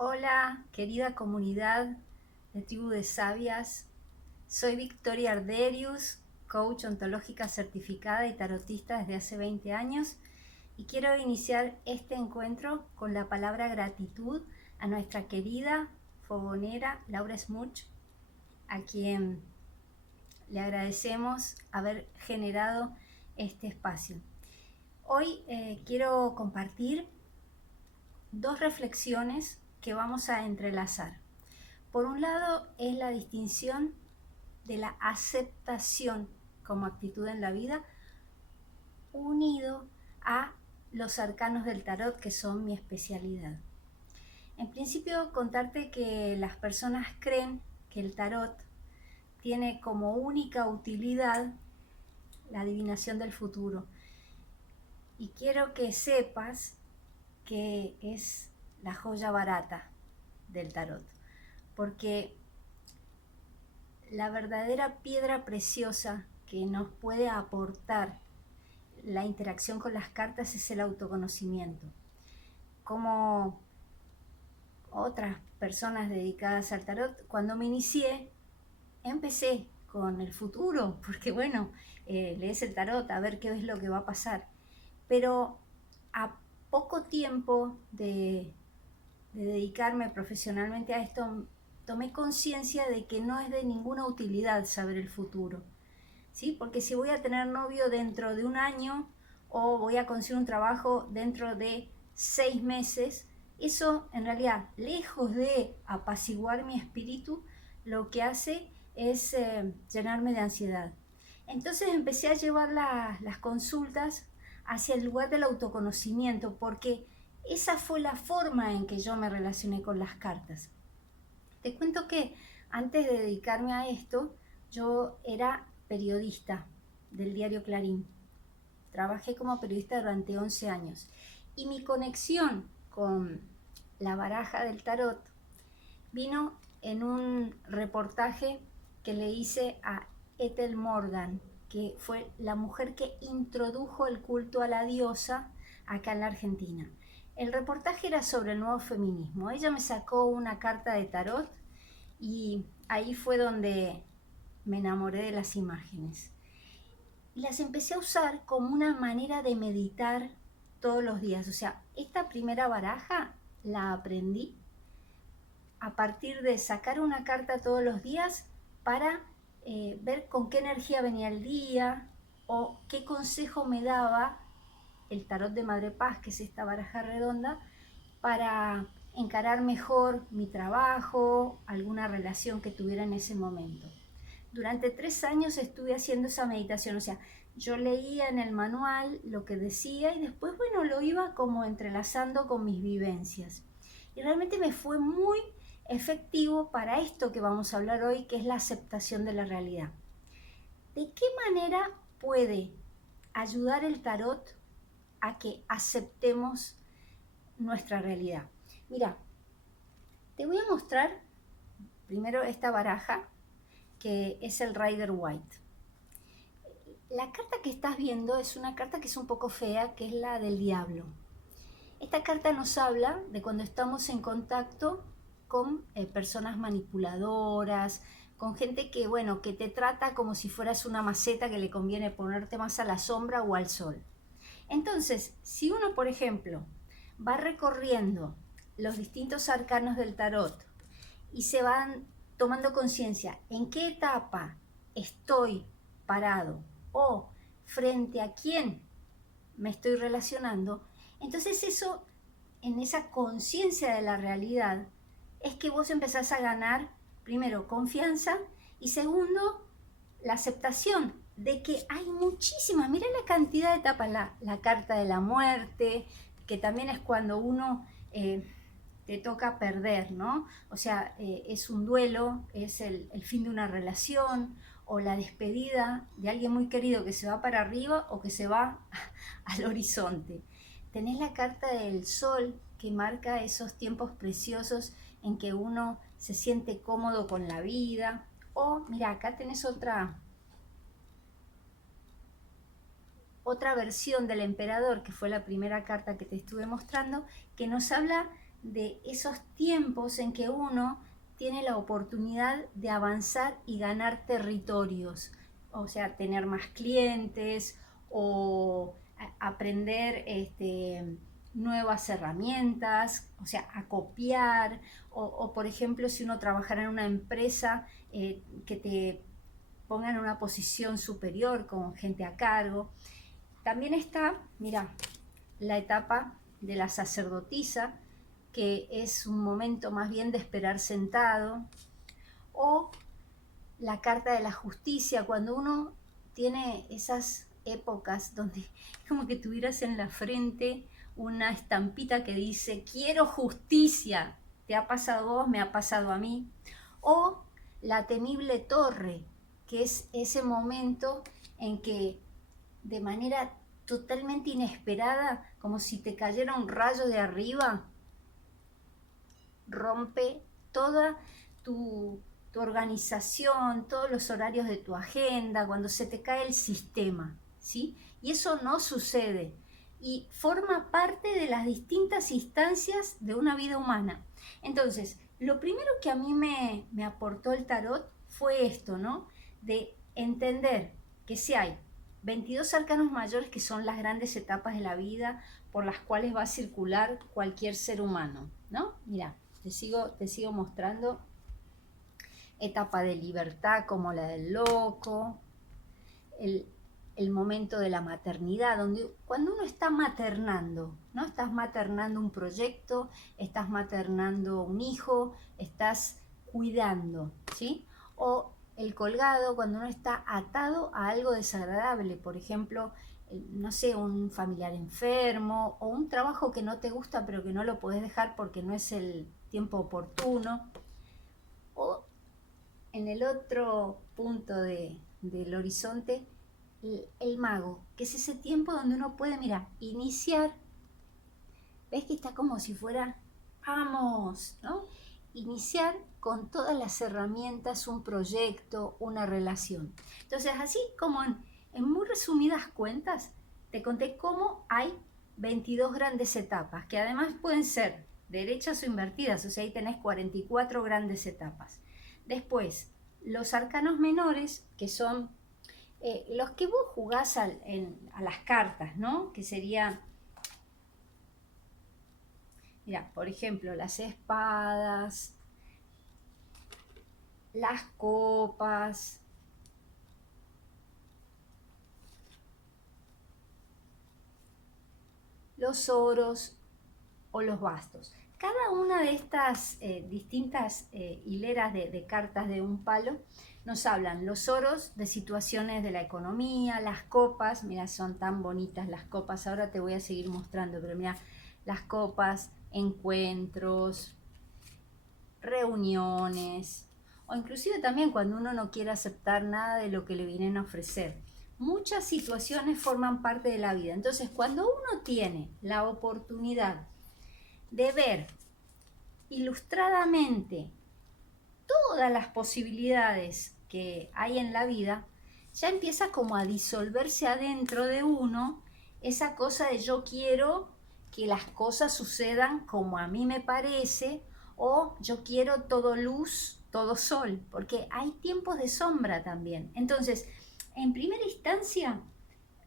Hola, querida comunidad de Tribu de Sabias. Soy Victoria Arderius, coach ontológica certificada y tarotista desde hace 20 años y quiero iniciar este encuentro con la palabra gratitud a nuestra querida fogonera Laura Smuch, a quien le agradecemos haber generado este espacio. Hoy quiero compartir dos reflexiones que vamos a entrelazar. Por un lado es la distinción de la aceptación como actitud en la vida, unido a los arcanos del tarot, que son mi especialidad. En principio, contarte que las personas creen que el tarot tiene como única utilidad la adivinación del futuro. Y quiero que sepas que es la joya barata del tarot, porque la verdadera piedra preciosa que nos puede aportar la interacción con las cartas es el autoconocimiento. Como otras personas dedicadas al tarot, cuando me inicié, empecé con el futuro, porque bueno, lees el tarot a ver qué es lo que va a pasar. Pero a poco tiempo de dedicarme profesionalmente a esto, tomé conciencia de que no es de ninguna utilidad saber el futuro, ¿sí? Porque si voy a tener novio dentro de un año o voy a conseguir un trabajo dentro de 6 meses, eso en realidad, lejos de apaciguar mi espíritu, lo que hace es llenarme de ansiedad. Entonces empecé a llevar las consultas hacia el lugar del autoconocimiento, porque esa fue la forma en que yo me relacioné con las cartas. Te cuento que antes de dedicarme a esto, yo era periodista del diario Clarín. Trabajé como periodista durante 11 años. Y mi conexión con la baraja del tarot vino en un reportaje que le hice a Ethel Morgan, que fue la mujer que introdujo el culto a la diosa acá en la Argentina. El reportaje era sobre el nuevo feminismo. Ella me sacó una carta de tarot y ahí fue donde me enamoré de las imágenes. Y las empecé a usar como una manera de meditar todos los días. O sea, esta primera baraja la aprendí a partir de sacar una carta todos los días para ver con qué energía venía el día o qué consejo me daba el tarot de Madre Paz, que es esta baraja redonda, para encarar mejor mi trabajo, alguna relación que tuviera en ese momento. Durante 3 años estuve haciendo esa meditación, o sea, yo leía en el manual lo que decía y después, bueno, lo iba como entrelazando con mis vivencias. Y realmente me fue muy efectivo para esto que vamos a hablar hoy, que es la aceptación de la realidad. ¿De qué manera puede ayudar el tarot a que aceptemos nuestra realidad? Mira, te voy a mostrar primero esta baraja, que es el Rider White. La carta que estás viendo es una carta que es un poco fea, que es la del diablo. Esta carta nos habla de cuando estamos en contacto con personas manipuladoras, con gente que, bueno, que te trata como si fueras una maceta que le conviene ponerte más a la sombra o al sol. Entonces, si uno, por ejemplo, va recorriendo los distintos arcanos del tarot y se van tomando conciencia en qué etapa estoy parado o frente a quién me estoy relacionando, entonces eso, en esa conciencia de la realidad, es que vos empezás a ganar, primero, confianza y segundo, la aceptación de que hay muchísimas, mira la cantidad de etapas, la carta de la muerte, que también es cuando uno te toca perder, ¿no? O sea, es un duelo, es el fin de una relación o la despedida de alguien muy querido que se va para arriba o que se va al horizonte. Tenés la carta del sol que marca esos tiempos preciosos en que uno se siente cómodo con la vida. O, mira, acá tenés otra versión del emperador, que fue la primera carta que te estuve mostrando, que nos habla de esos tiempos en que uno tiene la oportunidad de avanzar y ganar territorios, o sea, tener más clientes o aprender nuevas herramientas, o sea, a copiar, o por ejemplo, si uno trabajara en una empresa, que te pongan en una posición superior con gente a cargo. También está, mira, la etapa de la sacerdotisa, que es un momento más bien de esperar sentado, o la carta de la justicia, cuando uno tiene esas épocas donde es como que tuvieras en la frente una estampita que dice quiero justicia, te ha pasado a vos, me ha pasado a mí, o la temible torre, que es ese momento en que de manera totalmente inesperada, como si te cayera un rayo de arriba, rompe toda tu organización, todos los horarios de tu agenda, cuando se te cae el sistema, ¿sí? Y eso no sucede y forma parte de las distintas instancias de una vida humana. Entonces, lo primero que a mí me aportó el tarot fue esto, ¿no? De entender que si hay 22 arcanos mayores, que son las grandes etapas de la vida por las cuales va a circular cualquier ser humano, ¿no? Mira, te sigo mostrando. Etapa de libertad como la del loco, el, el momento de la maternidad, donde cuando uno está maternando, ¿no? Estás maternando un proyecto, estás maternando un hijo, estás cuidando, ¿sí? O el colgado, cuando uno está atado a algo desagradable, por ejemplo, no sé, un familiar enfermo o un trabajo que no te gusta pero que no lo podés dejar porque no es el tiempo oportuno. O en el otro punto del horizonte, el mago, que es ese tiempo donde uno puede, mira, iniciar, ves que está como si fuera, vamos, ¿no? Iniciar con todas las herramientas un proyecto, una relación. Entonces, así como en muy resumidas cuentas, te conté cómo hay 22 grandes etapas, que además pueden ser derechas o invertidas, o sea, ahí tenés 44 grandes etapas. Después, los arcanos menores, que son los que vos jugás a las cartas, ¿no? Que sería, mira, por ejemplo, las espadas, las copas, los oros o los bastos. Cada una de estas distintas hileras de cartas de un palo nos hablan los oros de situaciones de la economía, las copas, mira, son tan bonitas las copas, ahora te voy a seguir mostrando, pero mira, las copas, encuentros, reuniones, o inclusive también cuando uno no quiere aceptar nada de lo que le vienen a ofrecer. Muchas situaciones forman parte de la vida. Entonces, cuando uno tiene la oportunidad de ver ilustradamente todas las posibilidades que hay en la vida, ya empieza como a disolverse adentro de uno esa cosa de yo quiero que las cosas sucedan como a mí me parece, o yo quiero todo luz, todo sol, porque hay tiempos de sombra también. Entonces, en primera instancia,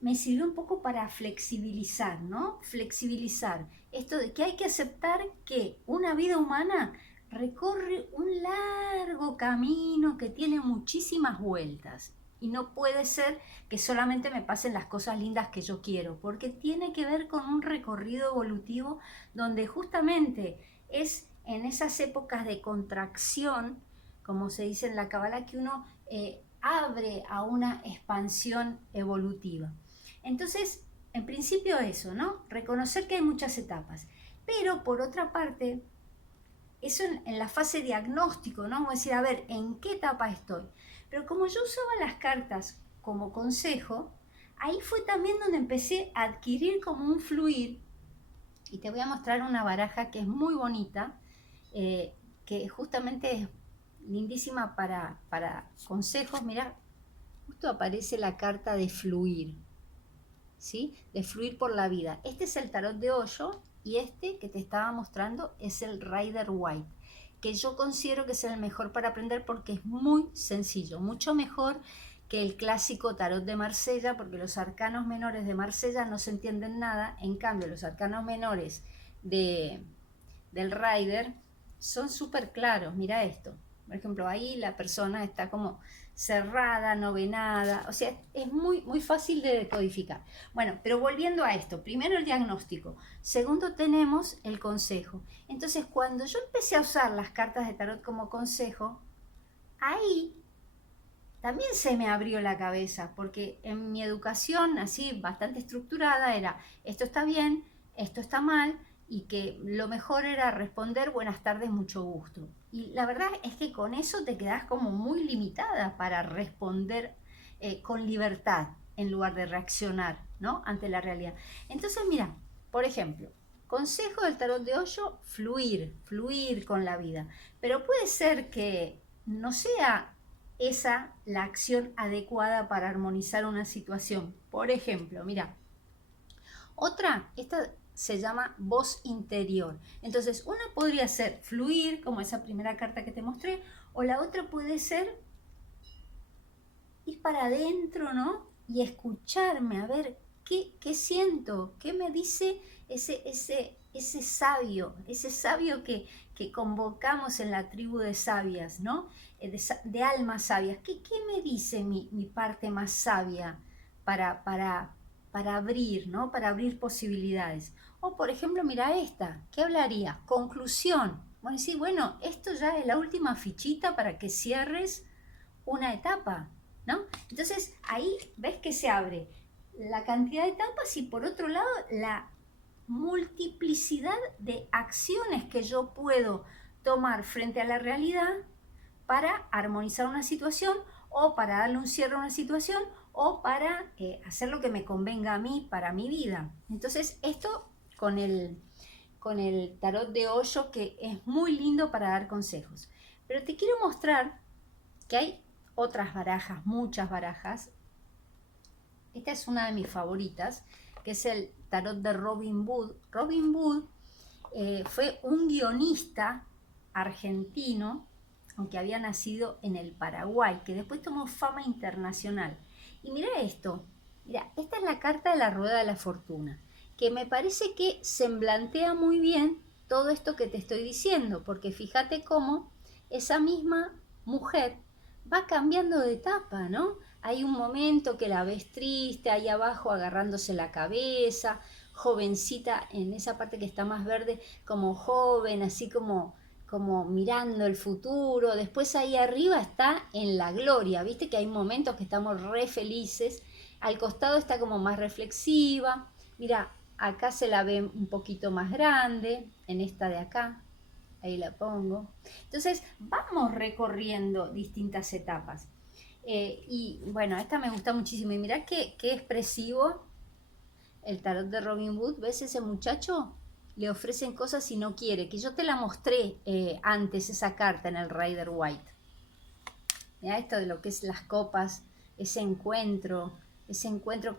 me sirvió un poco para flexibilizar, ¿no? Flexibilizar esto de que hay que aceptar que una vida humana recorre un largo camino que tiene muchísimas vueltas. Y no puede ser que solamente me pasen las cosas lindas que yo quiero, porque tiene que ver con un recorrido evolutivo donde justamente es en esas épocas de contracción, como se dice en la Cábala, que uno abre a una expansión evolutiva. Entonces, en principio eso, ¿no? Reconocer que hay muchas etapas. Pero por otra parte, eso en la fase diagnóstico, ¿no? Vamos a decir, a ver, ¿en qué etapa estoy? Pero como yo usaba las cartas como consejo, ahí fue también donde empecé a adquirir como un fluir. Y te voy a mostrar una baraja que es muy bonita, que justamente es lindísima para consejos. Mira, justo aparece la carta de fluir. ¿Sí? De fluir por la vida. Este es el tarot de Osho, y este que te estaba mostrando es el Rider White, que yo considero que es el mejor para aprender porque es muy sencillo, mucho mejor que el clásico tarot de Marsella, porque los arcanos menores de Marsella no se entienden nada, en cambio los arcanos menores del Rider son súper claros. Mira esto, por ejemplo, ahí la persona está como cerrada, no ve nada, o sea, es muy, muy fácil de decodificar. Bueno, pero volviendo a esto, primero el diagnóstico, segundo tenemos el consejo. Entonces, cuando yo empecé a usar las cartas de tarot como consejo, ahí también se me abrió la cabeza, porque en mi educación así bastante estructurada era esto está bien, esto está mal, y que lo mejor era responder buenas tardes, mucho gusto. Y la verdad es que con eso te quedas como muy limitada para responder con libertad en lugar de reaccionar, ¿no?, ante la realidad. Entonces, mira, por ejemplo, consejo del tarot de Osho: fluir, fluir con la vida. Pero puede ser que no sea esa la acción adecuada para armonizar una situación. Por ejemplo, mira, otra, esta se llama voz interior. Entonces, una podría ser fluir, como esa primera carta que te mostré, o la otra puede ser ir para adentro, ¿no? Y escucharme, a ver qué siento, qué me dice ese sabio que convocamos en la tribu de sabias, ¿no? De almas sabias. ¿Qué me dice mi parte más sabia para abrir, ¿no? Para abrir posibilidades? O por ejemplo, mira esta, ¿qué hablaría? Conclusión. Bueno, sí, bueno, esto ya es la última fichita para que cierres una etapa, ¿no? Entonces ahí ves que se abre la cantidad de etapas y por otro lado la multiplicidad de acciones que yo puedo tomar frente a la realidad para armonizar una situación, o para darle un cierre a una situación, o para hacer lo que me convenga a mí para mi vida. Entonces esto con el tarot de Osho, que es muy lindo para dar consejos. Pero te quiero mostrar que hay otras barajas, muchas barajas. Esta es una de mis favoritas, que es el tarot de Robin Hood. Robin Hood fue un guionista argentino, aunque había nacido en el Paraguay, que después tomó fama internacional. Y mira esto, mira, esta es la carta de la rueda de la fortuna, que me parece que semblantea muy bien todo esto que te estoy diciendo, porque fíjate cómo esa misma mujer va cambiando de etapa, ¿no? Hay un momento que la ves triste, ahí abajo agarrándose la cabeza, jovencita en esa parte que está más verde, como joven, así como mirando el futuro. Después ahí arriba está en la gloria, viste que hay momentos que estamos re felices. Al costado está como más reflexiva. Mira, acá se la ve un poquito más grande, en esta de acá. Ahí la pongo. Entonces vamos recorriendo distintas etapas. Y bueno, esta me gusta muchísimo. Y mirá qué expresivo el tarot de Robin Hood. ¿Ves ese muchacho? Le ofrecen cosas y no quiere. Que yo te la mostré antes, esa carta en el Rider White. Mirá esto de lo que es las copas, ese encuentro,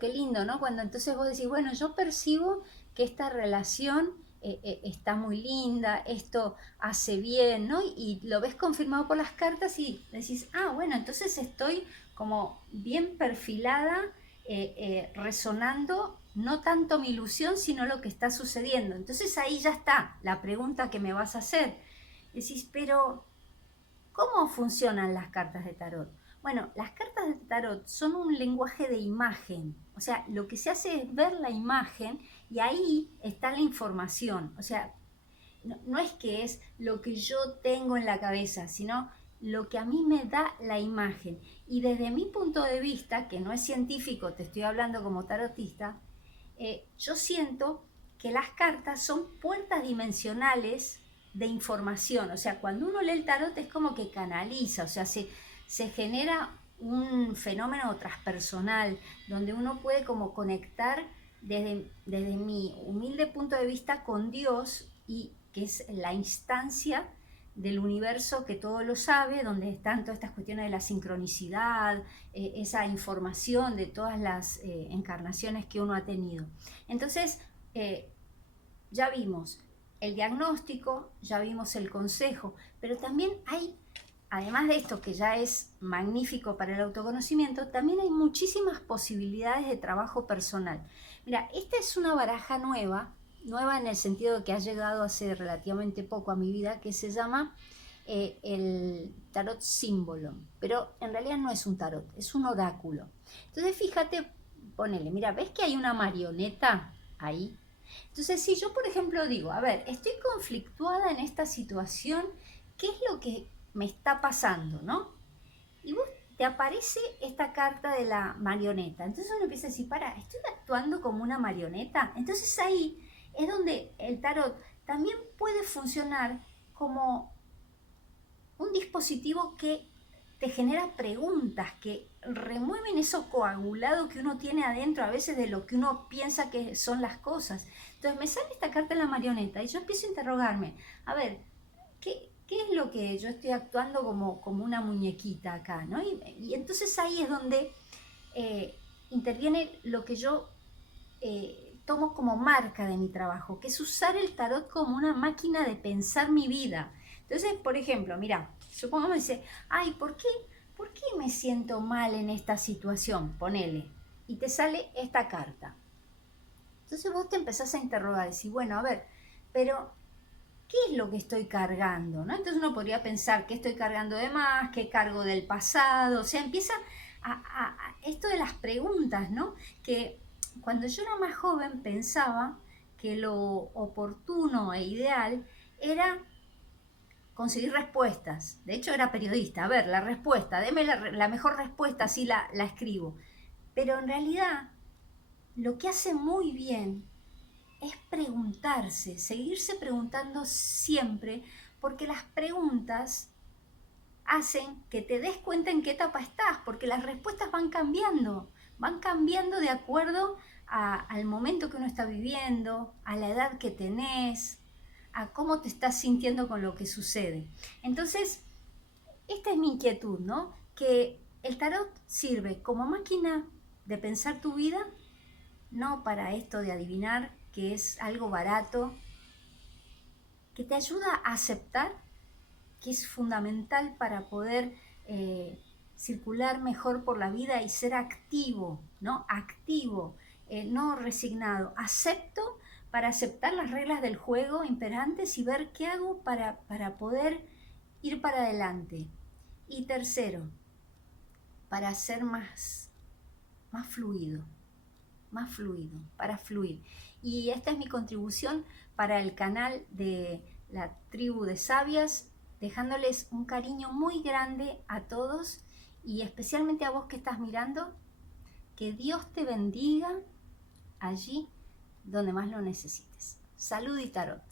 qué lindo, ¿no? Cuando entonces vos decís, bueno, yo percibo que esta relación está muy linda, esto hace bien, ¿no? Y lo ves confirmado por las cartas y decís, ah, bueno, entonces estoy como bien perfilada, resonando no tanto mi ilusión, sino lo que está sucediendo. Entonces ahí ya está la pregunta que me vas a hacer. Decís, pero ¿cómo funcionan las cartas de tarot? Bueno, las cartas de tarot son un lenguaje de imagen, o sea, lo que se hace es ver la imagen y ahí está la información. O sea, no es que es lo que yo tengo en la cabeza, sino lo que a mí me da la imagen. Y desde mi punto de vista, que no es científico, te estoy hablando como tarotista, yo siento que las cartas son puertas dimensionales de información. O sea, cuando uno lee el tarot es como que canaliza, o sea, se genera un fenómeno transpersonal donde uno puede como conectar desde mi humilde punto de vista con Dios, y que es la instancia del universo que todo lo sabe, donde están todas estas cuestiones de la sincronicidad, esa información de todas las encarnaciones que uno ha tenido. Entonces, ya vimos el diagnóstico, ya vimos el consejo, pero también hay, además de esto que ya es magnífico para el autoconocimiento, también hay muchísimas posibilidades de trabajo personal. Mira, esta es una baraja nueva en el sentido de que ha llegado hace relativamente poco a mi vida, que se llama el tarot símbolo, pero en realidad no es un tarot, es un oráculo. Entonces fíjate, ponele, mira, ¿ves que hay una marioneta ahí? Entonces si yo por ejemplo digo, a ver, estoy conflictuada en esta situación, ¿qué es lo que me está pasando, no? Y vos te aparece esta carta de la marioneta. Entonces uno empieza a decir, para, ¿estoy actuando como una marioneta? Entonces ahí es donde el tarot también puede funcionar como un dispositivo que te genera preguntas, que remueven eso coagulado que uno tiene adentro a veces de lo que uno piensa que son las cosas. Entonces me sale esta carta de la marioneta y yo empiezo a interrogarme, a ver, ¿qué es lo que yo estoy actuando como una muñequita acá, ¿no? Y entonces ahí es donde interviene lo que yo tomo como marca de mi trabajo, que es usar el tarot como una máquina de pensar mi vida. Entonces, por ejemplo, mira, supongamos dice, ay, ¿por qué me siento mal en esta situación? Ponele. Y te sale esta carta. Entonces vos te empezás a interrogar, decís, bueno, a ver, pero ¿qué es lo que estoy cargando? ¿No? Entonces uno podría pensar, ¿qué estoy cargando de más? ¿Qué cargo del pasado? O sea, empieza esto de las preguntas, ¿no? Que cuando yo era más joven pensaba que lo oportuno e ideal era conseguir respuestas. De hecho, era periodista. A ver, la respuesta, deme la mejor respuesta, así la escribo. Pero en realidad, lo que hace muy bien es preguntarse, seguirse preguntando siempre, porque las preguntas hacen que te des cuenta en qué etapa estás, porque las respuestas van cambiando de acuerdo al momento que uno está viviendo, a la edad que tenés, a cómo te estás sintiendo con lo que sucede. Entonces, esta es mi inquietud, ¿no? Que el tarot sirve como máquina de pensar tu vida, no para esto de adivinar, que es algo barato, que te ayuda a aceptar, que es fundamental para poder circular mejor por la vida y ser activo, ¿no? Activo, no resignado. Acepto para aceptar las reglas del juego imperantes y ver qué hago para poder ir para adelante. Y tercero, para ser más fluido, para fluir. Y esta es mi contribución para el canal de la tribu de sabias, dejándoles un cariño muy grande a todos y especialmente a vos que estás mirando. Que Dios te bendiga allí donde más lo necesites. Salud y tarot.